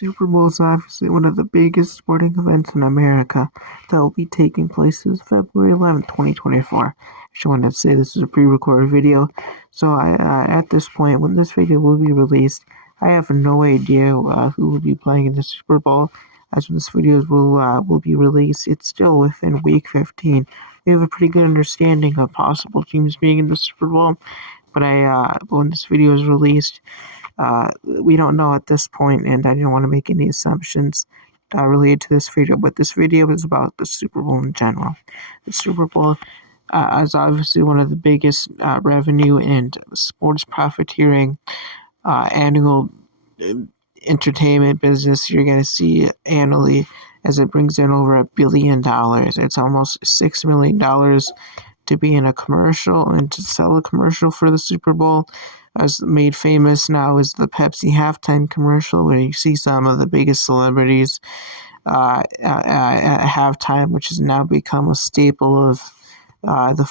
Super Bowl is obviously one of the biggest sporting events in America that will be taking place this February 11th, 2024. I just wanted to say this is a pre-recorded video, so at this point, when this video will be released, I have no idea who will be playing in the Super Bowl. As when this video will be released, it's still within week 15. We have a pretty good understanding of possible teams being in the Super Bowl, but when this video is released, we don't know at this point, and I didn't want to make any assumptions related to this video, but this video is about the Super Bowl in general. The Super Bowl is obviously one of the biggest revenue and sports profiteering annual entertainment business you're going to see annually, as it brings in over $1 billion. It's almost $6 million to be in a commercial and to sell a commercial for the Super Bowl. As made famous now is the Pepsi halftime commercial, where you see some of the biggest celebrities at halftime, which has now become a staple of the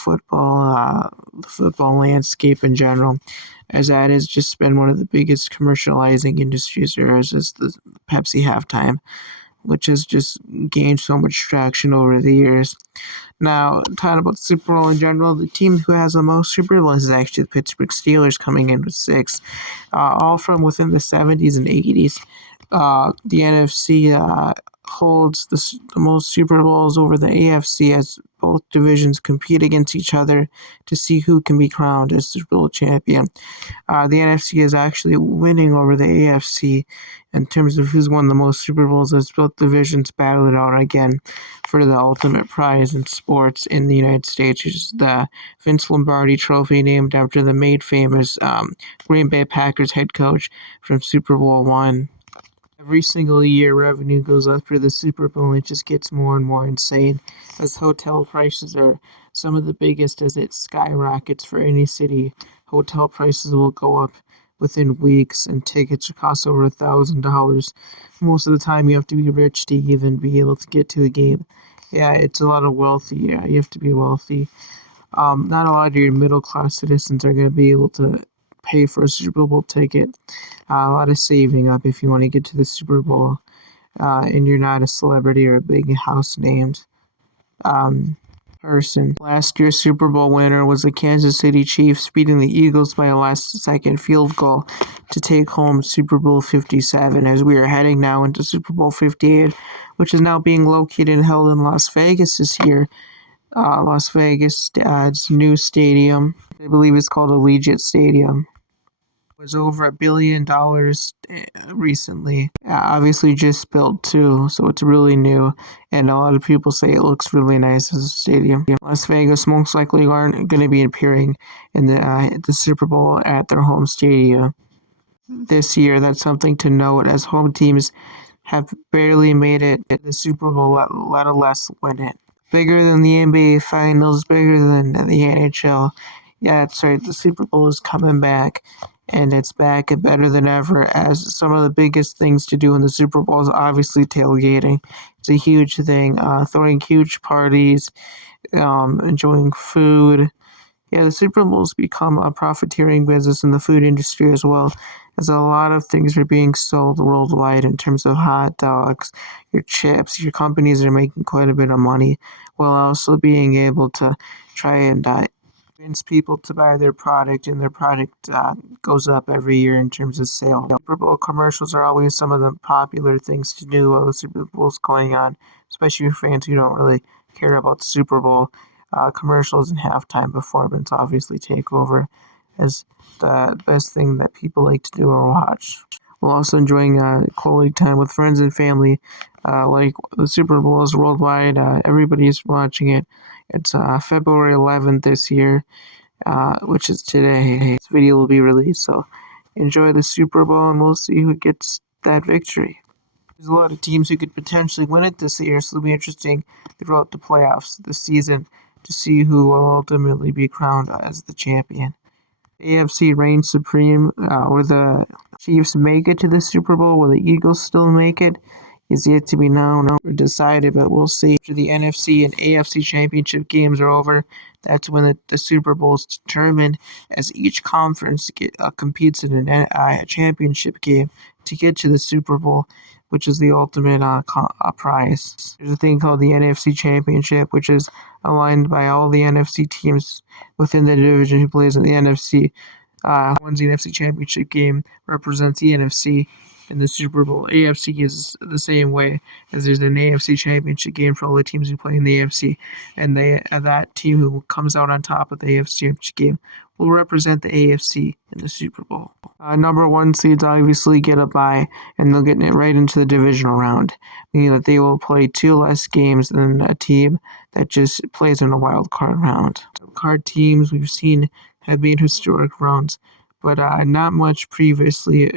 football landscape in general, as that has just been one of the biggest commercializing industries there is the Pepsi halftime, which has just gained so much traction over the years. Now, talking about the Super Bowl in general, the team who has the most Super Bowls is actually the Pittsburgh Steelers, coming in with 6, all from within the 70s and 80s. The NFC holds the most Super Bowls over the AFC, as both divisions compete against each other to see who can be crowned as Super Bowl champion. The NFC is actually winning over the AFC in terms of who's won the most Super Bowls, as both divisions battle it out again for the ultimate prize in sports in the United States, which is the Vince Lombardi Trophy, named after the made famous Green Bay Packers head coach from Super Bowl I. Every single year, revenue goes up for the Super Bowl, and it just gets more and more insane, as hotel prices are some of the biggest, as it skyrockets for any city. Hotel prices will go up within weeks, and tickets cost over $1,000. Most of the time, you have to be rich to even be able to get to a game. Yeah, it's a lot of wealthy. Yeah, you have to be wealthy. Not a lot of your middle-class citizens are going to be able to pay for a Super Bowl ticket. A lot of saving up if you want to get to the Super Bowl, and you're not a celebrity or a big house named person. Last year's Super Bowl winner was the Kansas City Chiefs, beating the Eagles by a last-second field goal to take home Super Bowl 57, as we are heading now into Super Bowl 58, which is now being located and held in Las Vegas this year. Las Vegas, its new stadium, I believe it's called Allegiant Stadium, was over $1 billion recently. Obviously just built too, so it's really new, and a lot of people say it looks really nice as a stadium. Las Vegas most likely aren't going to be appearing in the Super Bowl at their home stadium this year. That's something to note, as home teams have barely made it to the Super Bowl, let alone win it. Bigger than the NBA Finals, bigger than the NHL. Yeah, that's right, the Super Bowl is coming back, and it's back and better than ever, as some of the biggest things to do in the Super Bowl is obviously tailgating. It's a huge thing, throwing huge parties, enjoying food. Yeah, the Super Bowl has become a profiteering business in the food industry as well, as a lot of things are being sold worldwide in terms of hot dogs, your chips. Your companies are making quite a bit of money, while also being able to try and convince people to buy their product, and their product goes up every year in terms of sales. Super Bowl commercials are always some of the popular things to do while the Super Bowl's going on, especially for fans who don't really care about the Super Bowl. Commercials and halftime performance obviously take over as the best thing that people like to do or watch. While also enjoying quality time with friends and family. Like the Super Bowl is worldwide. Everybody's watching it. It's February 11th this year, which is today. This video will be released, so enjoy the Super Bowl, and we'll see who gets that victory. There's a lot of teams who could potentially win it this year, so it'll be interesting throughout the playoffs this season to see who will ultimately be crowned as the champion. AFC reigns supreme. Will the Chiefs make it to the Super Bowl? Will the Eagles still make it? Is yet to be known or decided, but we'll see. After the NFC and AFC championship games are over, that's when the Super Bowl is determined, as each conference competes in a championship game to get to the Super Bowl. which is the ultimate prize. There's a thing called the NFC Championship, which is aligned by all the NFC teams within the division who plays in the NFC. Wins the NFC Championship game represents the NFC in the Super Bowl. AFC is the same way, as there's an AFC Championship game for all the teams who play in the AFC, and that team who comes out on top of the AFC Championship game will represent the AFC in the Super Bowl. Number one seeds obviously get a bye, and they'll get right into the divisional round, meaning that they will play 2 less games than a team that just plays in a wild card round. Card teams we've seen have made historic runs, but not much previously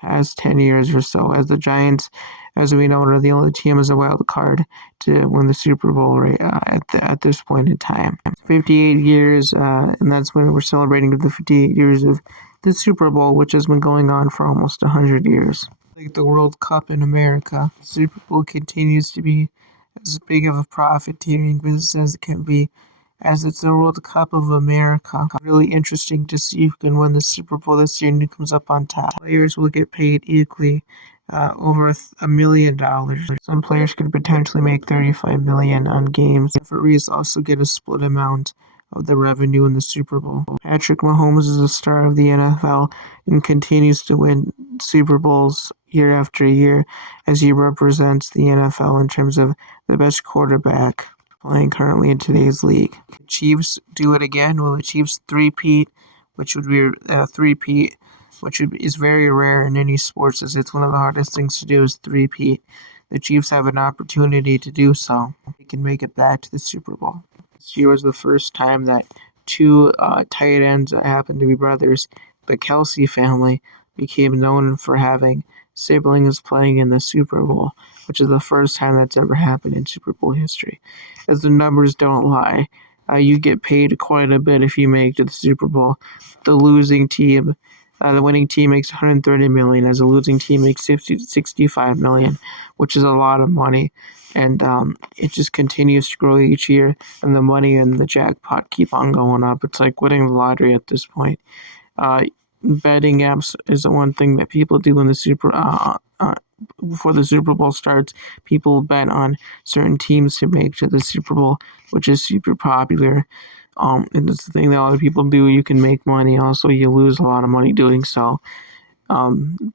past 10 years or so, as the Giants, as we know, are the only team as a wild card to win the Super Bowl at this point in time. 58 years, and that's when we're celebrating the 58 years of the Super Bowl, which has been going on for almost 100 years. Like the World Cup in America, the Super Bowl continues to be as big of a profiteering business as it can be, as it's the World Cup of America. Really interesting to see who can win the Super Bowl this year and who comes up on top. Players will get paid equally, over $1 million. Some players could potentially make $35 million on games. Referees also get a split amount of the revenue in the Super Bowl. Patrick Mahomes is a star of the NFL and continues to win Super Bowls year after year as he represents the NFL in terms of the best quarterback playing currently in today's league. The Chiefs do it again. Will the Chiefs three-peat, which would be a three-peat, which is very rare in any sports, as it's one of the hardest things to do is three-peat. The Chiefs have an opportunity to do so. They can make it back to the Super Bowl. This year was the first time that 2 tight ends that happened to be brothers, the Kelsey family, became known for having siblings playing in the Super Bowl, which is the first time that's ever happened in Super Bowl history. As the numbers don't lie, you get paid quite a bit if you make it to the Super Bowl. The winning team makes $130 million, as a losing team makes $65 million, which is a lot of money. And it just continues to grow each year, and the money and the jackpot keep on going up. It's like winning the lottery at this point. Betting apps is the one thing that people do in the before the Super Bowl starts. People bet on certain teams to make to the Super Bowl, which is super popular. And it's the thing that a lot of people do. You can make money. Also, you lose a lot of money doing so.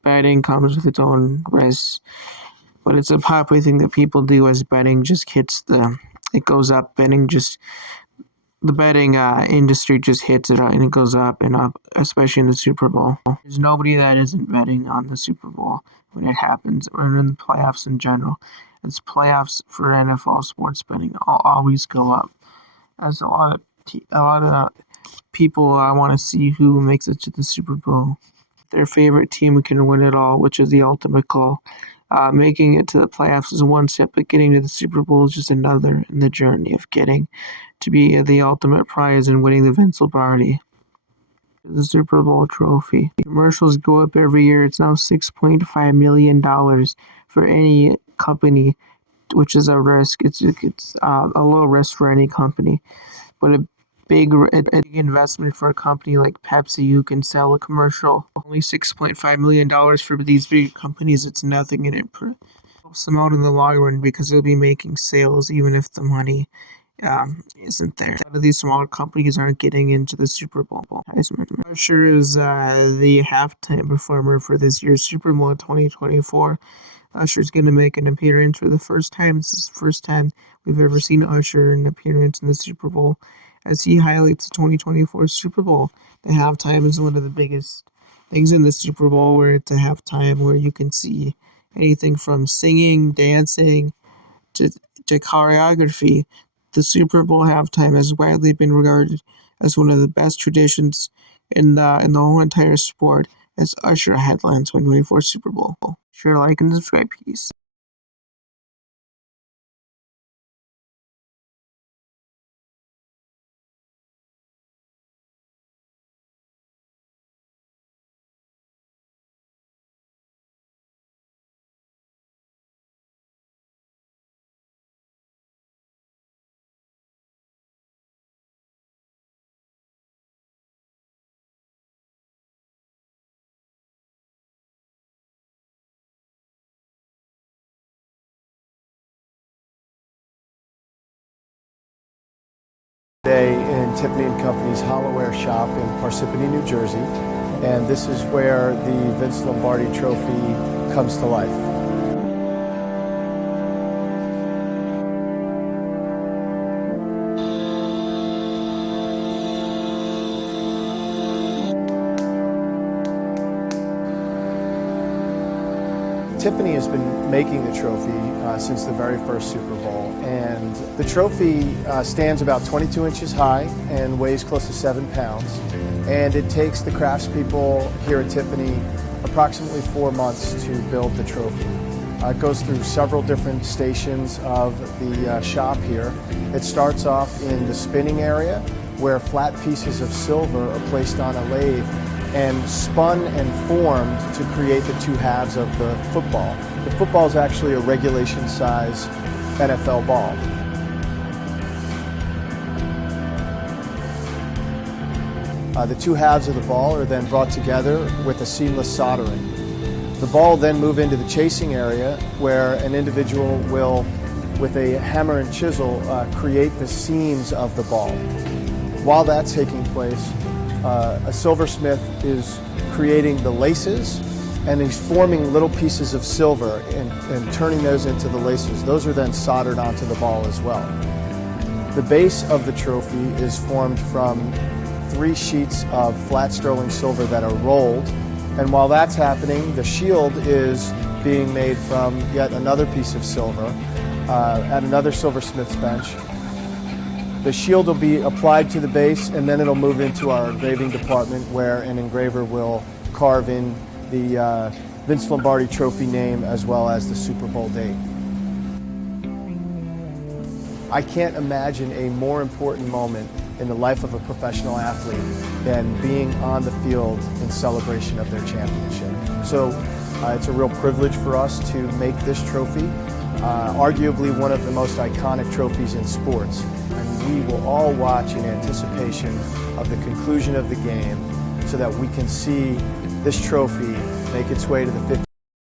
Betting comes with its own risks, but it's a popular thing that people do as betting just it goes up. The betting industry just hits it and it goes up and up, especially in the Super Bowl. There's nobody that isn't betting on the Super Bowl when it happens, or in the playoffs in general. It's playoffs for NFL sports betting always go up, as a lot of people want to see who makes it to the Super Bowl. Their favorite team can win it all, which is the ultimate goal. Making it to the playoffs is one step, but getting to the Super Bowl is just another in the journey of getting to be the ultimate prize and winning the Vince Lombardi, the Super Bowl trophy. Commercials go up every year. It's now $6.5 million for any company, which is a risk. It's a low risk for any company, but a big investment for a company like Pepsi, who can sell a commercial. Only $6.5 million for these big companies. It's nothing, and it helps them out in the long run because they'll be making sales even if the money isn't there. A lot of these smaller companies aren't getting into the Super Bowl. Usher is the halftime performer for this year's Super Bowl 2024. Usher's going to make an appearance for the first time. This is the first time we've ever seen Usher in an appearance in the Super Bowl, as he highlights the 2024 Super Bowl. The halftime is one of the biggest things in the Super Bowl, where it's a halftime where you can see anything from singing, dancing, to choreography. The Super Bowl halftime has widely been regarded as one of the best traditions in the whole entire sport, as Usher headlines 2024 Super Bowl. Share, like, and subscribe. Peace. in Tiffany & Company's Hollowware shop in Parsippany, New Jersey, and this is where the Vince Lombardi Trophy comes to life. Tiffany has been making the trophy since the very first Super Bowl, and the trophy stands about 22 inches high and weighs close to 7 pounds, and it takes the craftspeople here at Tiffany approximately 4 months to build the trophy. It goes through several different stations of the shop here. It starts off in the spinning area, where flat pieces of silver are placed on a lathe and spun and formed to create the two halves of the football. The football is actually a regulation size NFL ball. The two halves of the ball are then brought together with a seamless soldering. The ball will then move into the chasing area, where an individual will, with a hammer and chisel, create the seams of the ball. While that's taking place, a silversmith is creating the laces, and he's forming little pieces of silver and turning those into the laces. Those are then soldered onto the ball as well. The base of the trophy is formed from 3 sheets of flat sterling silver that are rolled, and while that's happening, the shield is being made from yet another piece of silver at another silversmith's bench. The shield will be applied to the base, and then it'll move into our engraving department, where an engraver will carve in the Vince Lombardi Trophy name as well as the Super Bowl date. I can't imagine a more important moment in the life of a professional athlete than being on the field in celebration of their championship. So it's a real privilege for us to make this trophy, arguably one of the most iconic trophies in sports. And we will all watch in anticipation of the conclusion of the game so that we can see this trophy make its way to the 50.